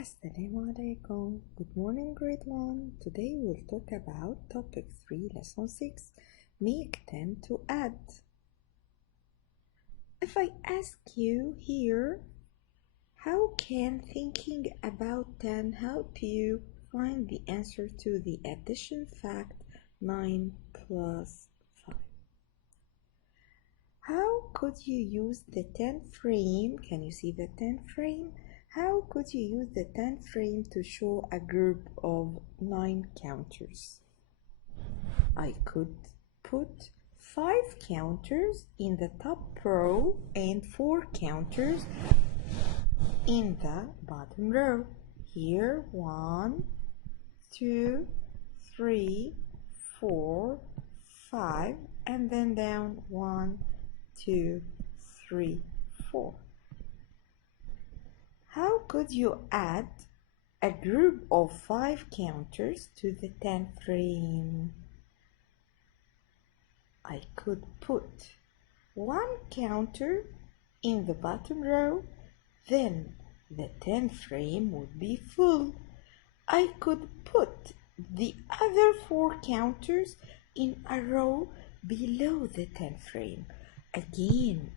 Assalamu alaikum. Good morning, grade 1. Today we'll talk about topic 3, lesson 6. Make 10 to add. If I ask you here, how can thinking about 10 help you find the answer to the addition fact 9 plus 5? How could you use the 10 frame? Can you see the 10 frame? How could you use the 10 frame to show a group of 9 counters? I could put 5 counters in the top row and 4 counters in the bottom row. Here, 1, 2, 3, 4, 5, and then down 1, 2, 3, 4. How could you add a group of 5 counters to the 10 frame? I could put 1 counter in the bottom row, then the 10 frame would be full. I could put the other 4 counters in a row below the 10 frame. Again,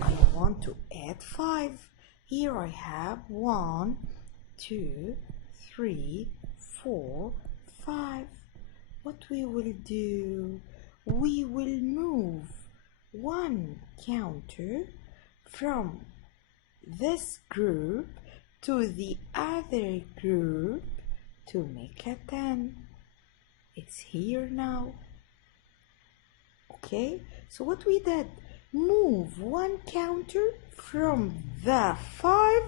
I want to add 5. Here I have 1, 2, 3, 4, 5. What we will do? We will move 1 counter from this group to the other group to make a 10. It's here now. Okay, so what we did? Move 1 counter from the 5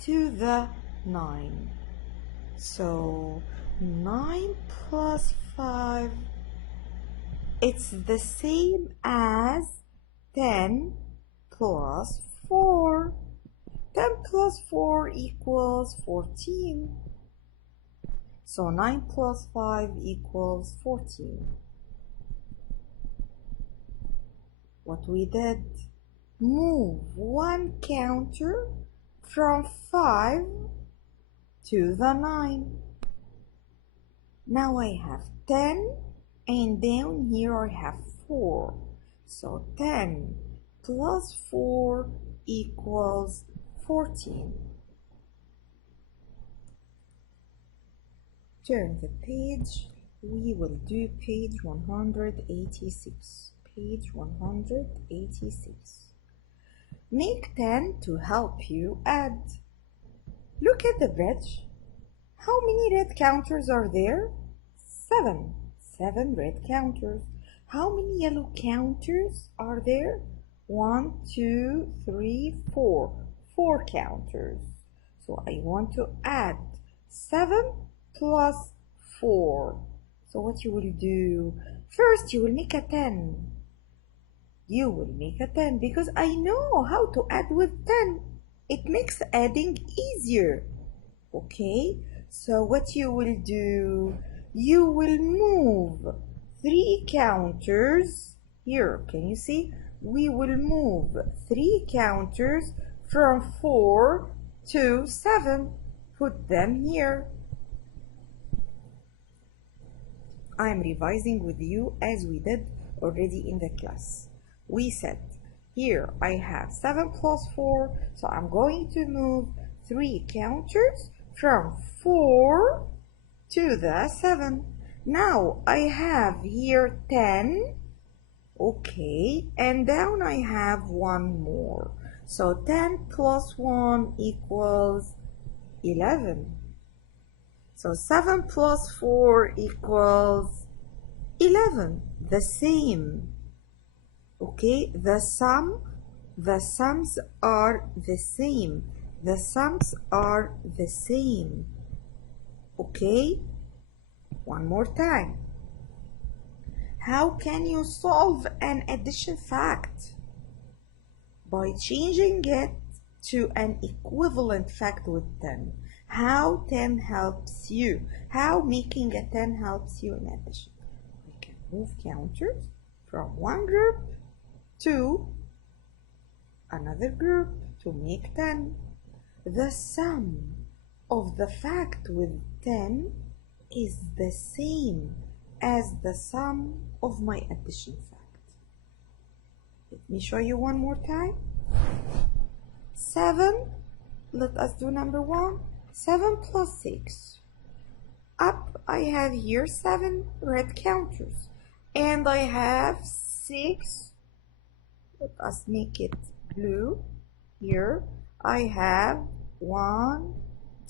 to the 9. So 9 plus 5, it's the same as 10 plus 4. 10 plus 4 equals 14. So 9 plus 5 equals 14. What we did? Move 1 counter from 5 to the 9. Now I have 10 and down here I have 4. So 10 plus 4 equals 14. Turn the page. We will do page 186. Page 186. Make 10 to help you add. Look at the bridge. How many red counters are there? 7. 7 red counters. How many yellow counters are there? 1, 2, 3, 4. 4 counters. So I want to add 7 plus 4. So what you will do? First you will make a 10. You will make a 10 because I know how to add with 10. It makes adding easier. Okay, so what you will do? You will move 3 counters. Here, can you see? We will move 3 counters from 4 to 7. Put them here. I'm revising with you as we did already in the class. We said here I have 7 plus 4, so I'm going to move 3 counters from 4 to the 7. Now I have here 10, okay, and down I have 1 more. So 10 plus 1 equals 11. So 7 plus 4 equals 11, the same. Okay, the sums are the same. The sums are the same. Okay, one more time. How can you solve an addition fact? By changing it to an equivalent fact with 10. How 10 helps you? How making a 10 helps you in addition? We can move counters from one group to another group to make 10. The sum of the fact with 10 is the same as the sum of my addition fact. Let me show you one more time. 7, let us do number 1. 7 plus 6. Up, I have here 7 red counters. And I have 6. Let us make it blue. Here, I have 1,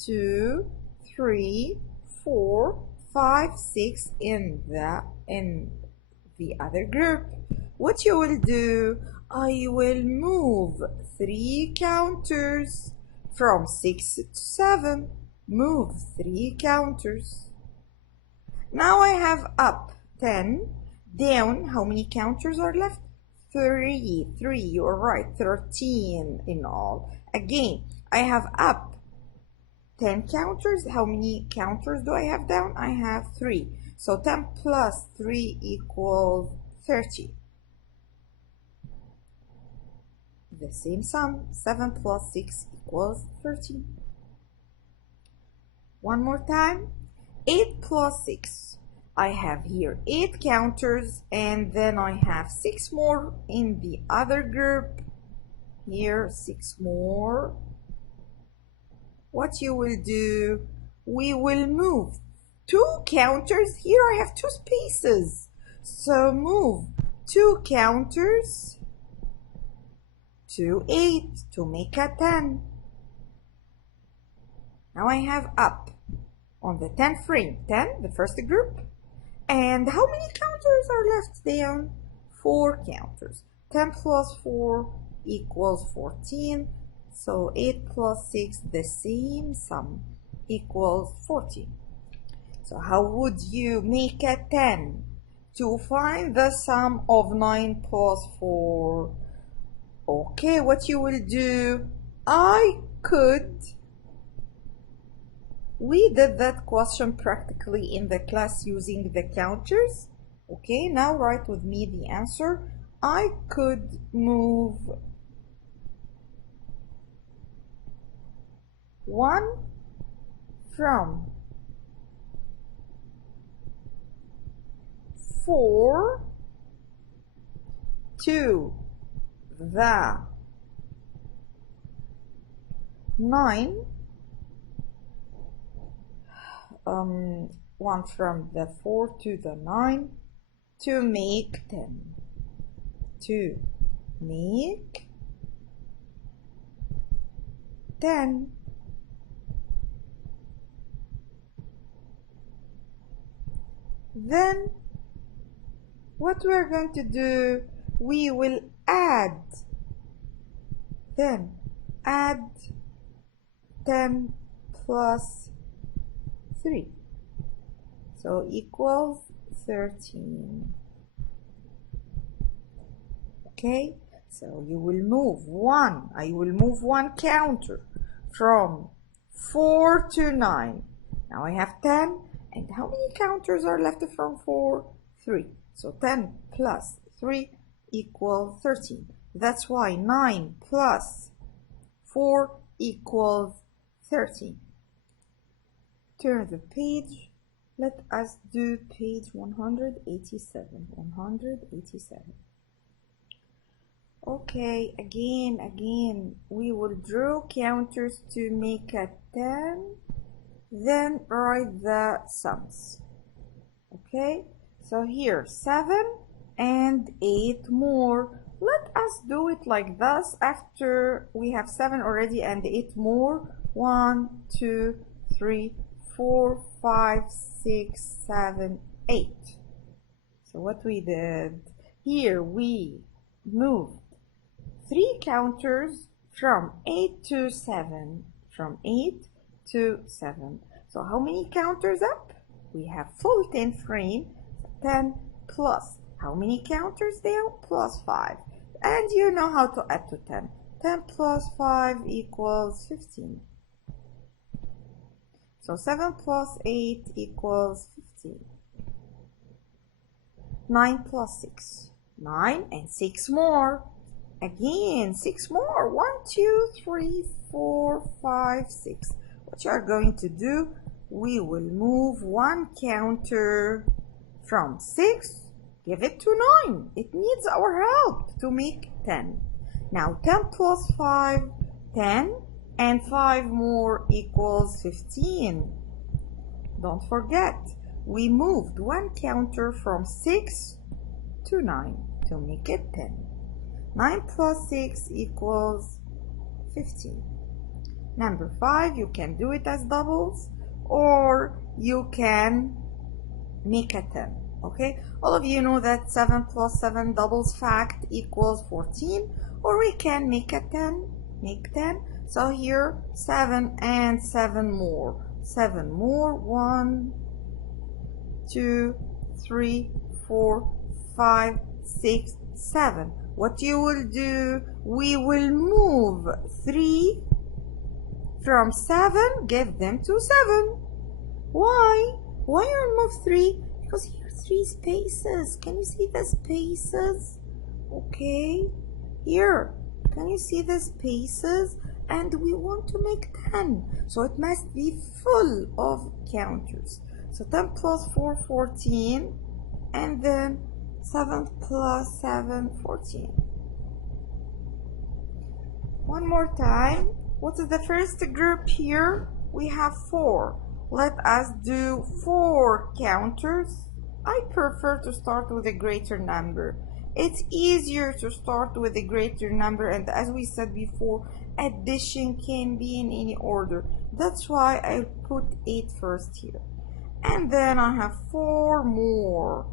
2, 3, 4, 5, 6 in the other group. What you will do, I will move 3 counters from 6 to 7. Move 3 counters. Now I have up 10, down, how many counters are left? 3, you're right, 13 in all. Again, I have up 10 counters. How many counters do I have down? I have 3. So 10 plus 3 equals 30. The same sum, 7 plus 6 equals 13. One more time, 8 plus 6. I have here 8 counters, and then I have 6 more in the other group. Here, 6 more. What you will do, we will move 2 counters. Here I have 2 spaces. So move 2 counters to 8 to make a 10. Now I have up on the 10 frame, 10, the first group. And how many counters are left down? 4 counters. 10 plus 4 equals 14. So 8 plus 6, the same sum, equals 14. So how would you make a 10 to find the sum of 9 plus 4? Okay, what you will do, we did that question practically in the class using the counters. Okay, now write with me the answer. I could move 1 from 4 to the 9, 1 from the 4 to the 9 to make 10. To make 10. Then what we're going to do, we will add 10 plus 3, so equals 13. Okay, so you will move 1, I will move 1 counter from 4 to 9. Now I have 10, and how many counters are left from 4? 3. So 10 plus 3 equals 13. That's why 9 plus 4 equals 13. Turn the page. Let us do page 187. 187. Okay, again, we will draw counters to make a 10. Then write the sums. Okay, so here 7 and 8 more. Let us do it like this. After we have 7 already and 8 more, 1, 2, 3, 4, 5, 6, 7, 8. So what we did here, we moved 3 counters from 8 to 7. From 8 to 7. So how many counters up? We have full 10 frame. 10 plus how many counters down? Plus 5. And you know how to add to 10. 10 plus 5 equals 15. So 7 plus 8 equals 15. 9 plus 6. 9 and 6 more. Again, 6 more. 1, 2, 3, 4, 5, 6. what you are going to do, we will move one counter from 6, give it to 9. It needs our help to make 10. Now 10 plus 5, 10, and 5 more equals 15. Don't forget, we moved one counter from 6 to 9 to make it 10. 9 plus 6 equals 15. Number 5, you can do it as doubles, or you can make a 10. Okay, all of you know that 7 plus 7 doubles fact equals 14, or we can make a 10, make 10. So here 7 and 7 more. 7 more, 1, 2, 3, 4, 5, 6, 7. What you will do, we will move 3 from 7, give them to 7. Why? Why you move 3? Because here are 3 spaces. Can you see the spaces? Okay. Here, can you see the spaces? And we want to make 10. So it must be full of counters. So 10 plus 4, 14. And then 7 plus 7, 14. One more time. What is the first group here? We have 4. Let us do 4 counters. I prefer to start with a greater number. It's easier to start with a greater number, and as we said before, addition can be in any order. That's why I put 8 first here. And then I have 4 more.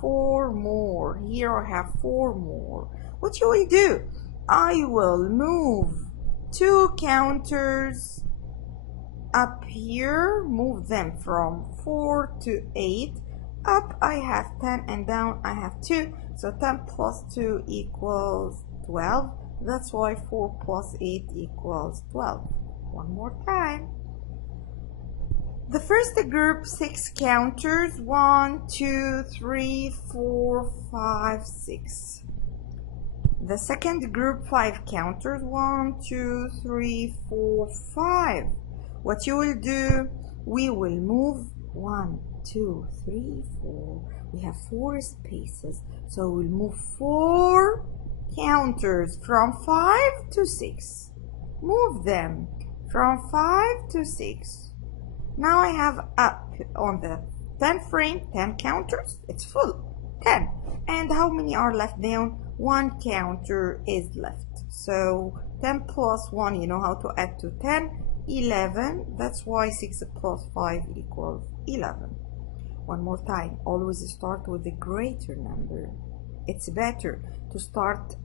4 more. Here I have 4 more. What you will do? I will move 2 counters up here, move them from 4 to 8. Up I have 10 and down I have 2. So 10 plus 2 equals 12. That's why 4 plus 8 equals 12. One more time. The first group, 6 counters. 1, 2, 3, 4, 5, 6. The second group, 5 counters. 1, 2, 3, 4, 5. What you will do, we will move 1, 2, 3, 4. We have 4 spaces, so we'll move 4 counters from 5 to 6. Move them from 5 to 6. Now I have up on the 10 frame, 10 counters. It's full, 10. And how many are left down? 1 counter is left. So 10 plus 1, you know how to add to 10, 11. That's why 6 plus 5 equals 11. One more time, always start with the greater number. It's better to start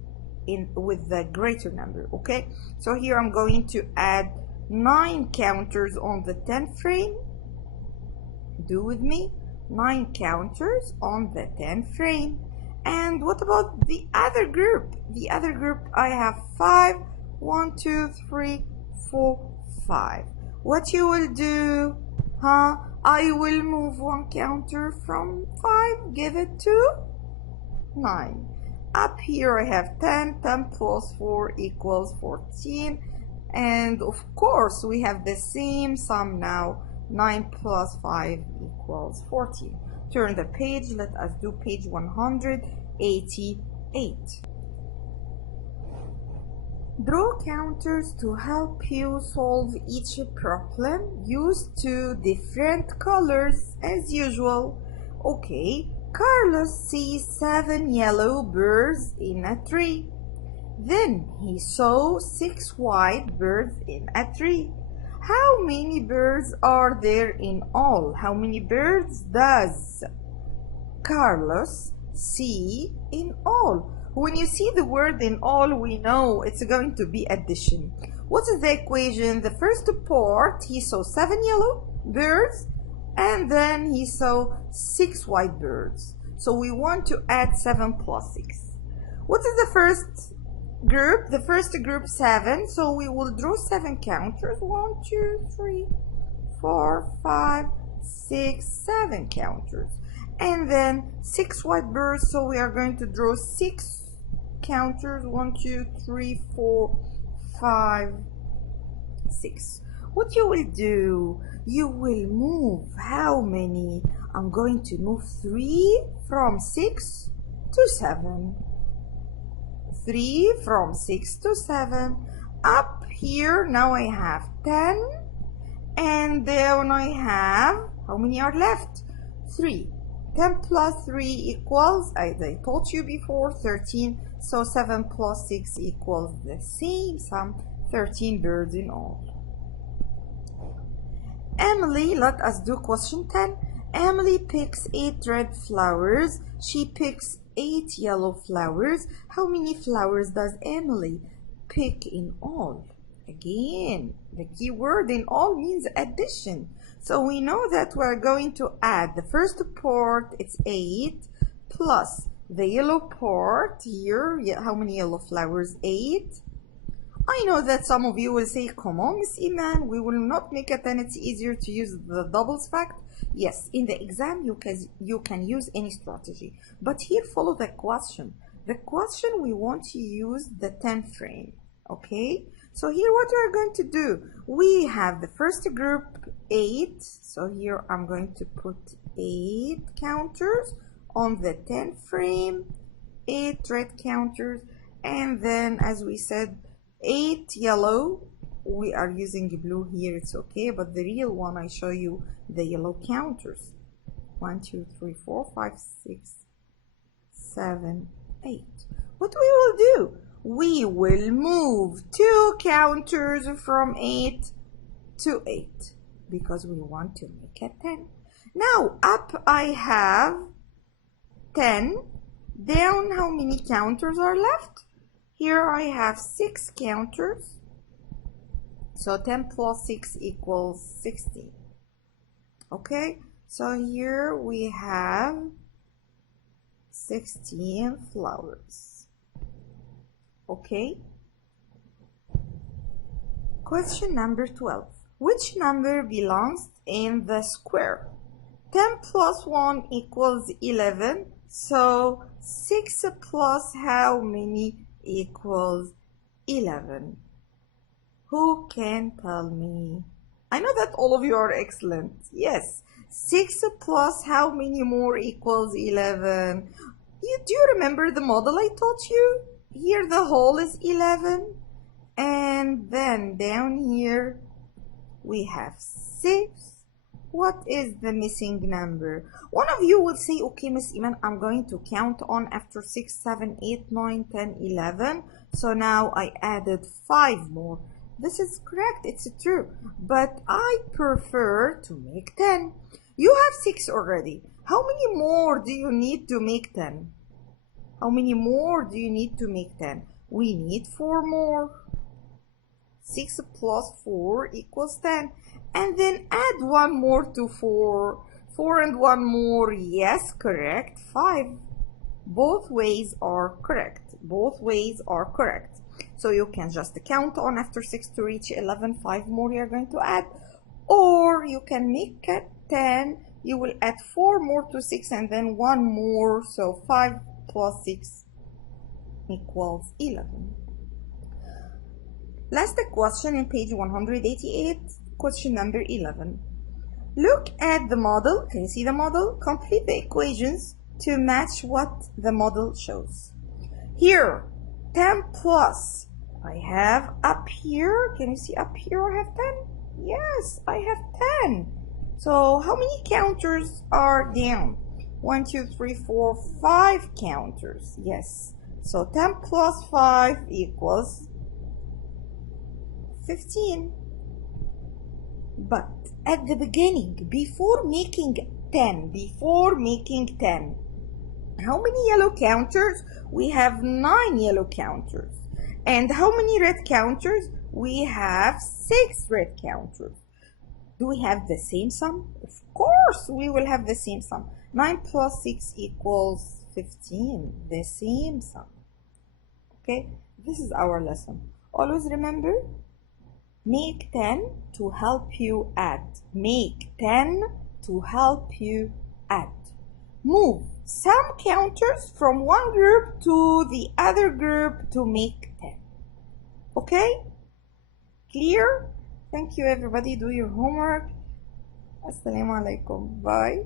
with the greater number, okay? So here I'm going to add 9 counters on the 10 frame. Do with me, 9 counters on the 10 frame. And what about the other group? The other group, I have 5. 1, 2, 3, 4, 5. What you will do, I will move 1 counter from 5, give it to 9. Up here I have 10. 10 plus 4 equals 14. And of course we have the same sum now. 9 plus 5 equals 14. Turn the page. Let us do page 188. Draw counters to help you solve each problem. Use 2 different colors as usual. Okay, Carlos sees 7 yellow birds in a tree. Then he saw 6 white birds in a tree. How many birds are there in all? How many birds does Carlos see in all? When you see the word in all, we know it's going to be addition. What is the equation? The first part, he saw 7 yellow birds, and then he saw 6 white birds. So we want to add 7 plus 6. What is the first group? The first group, 7. So we will draw 7 counters. 1, 2, 3, 4, 5, 6, 7 counters. And then 6 white birds. So we are going to draw 6 counters. 1, 2, 3, 4, 5, 6. What you will do, you will move how many? I'm going to move 3 from 6 to 7. 3 from 6 to 7. Up here, now I have 10. And then I have, how many are left? 3. 10 plus 3 equals, as I told you before, 13. So 7 plus 6 equals the same sum, 13 birds in all. Emily, let us do question 10. Emily picks 8 red flowers. She picks 8 yellow flowers. How many flowers does Emily pick in all? Again, the key word in all means addition. So we know that we're going to add the first part, it's 8, plus the yellow part here. How many yellow flowers? 8. I know that some of you will say, come on, Miss Iman, we will not make it and it's easier to use the doubles fact. Yes, in the exam you can use any strategy. But here follow the question. The question, we want to use the 10 frame. Okay? So here what we're going to do, we have the first group 8. So here I'm going to put 8 counters on the 10 frame, 8 red counters, and then as we said, 8 yellow. We are using blue here, it's okay, but the real one I show you the yellow counters. 1, 2, 3, 4, 5, 6, 7, 8. What we will do, we will move 2 counters from 8 to 8 because we want to make it 10. Now up I have 10. Down, how many counters are left? Here I have 6 counters. So 10 plus 6 equals 16. Okay, so here we have 16 flowers. Okay. Question number 12. Which number belongs in the square? 10 plus 1 equals 11. So 6 plus how many equals 11? Who can tell me? I know that all of you are excellent. Yes. 6 plus how many more equals 11? Do you remember the model I taught you? Here the whole is 11. And then down here we have 6. What is the missing number? One of you will say, okay, Miss Iman, I'm going to count on after 6, 7, 8, 9, 10, 11. So now I added 5 more. This is correct, it's true. But I prefer to make 10. You have 6 already. How many more do you need to make 10? How many more do you need to make 10? We need 4 more. 6 plus 4 equals 10. And then add 1 more to 4. 4 and 1 more, yes, correct, 5. Both ways are correct. Both ways are correct. So you can just count on after 6 to reach 11, 5 more you're going to add. Or you can make it 10. You will add 4 more to 6 and then 1 more. So 5 plus 6 equals 11. Last question in page 188. Question number 11. Look at the model. Can you see the model? Complete the equations to match what the model shows. Here, 10 plus. I have up here. Can you see up here I have 10? Yes, I have 10. So how many counters are down? 1, 2, 3, 4, 5 counters. Yes. So 10 plus 5 equals 15. But at the beginning, before making 10, how many yellow counters? We have 9 yellow counters. And how many red counters? We have 6 red counters. Do we have the same sum? Of course, we will have the same sum. 9 plus 6 equals 15, the same sum. Okay, this is our lesson. Always remember, make 10 to help you add. Make 10 to help you add. Move some counters from one group to the other group to make 10. Okay? Clear? Thank you everybody. Do your homework. Assalamu alaikum. Bye.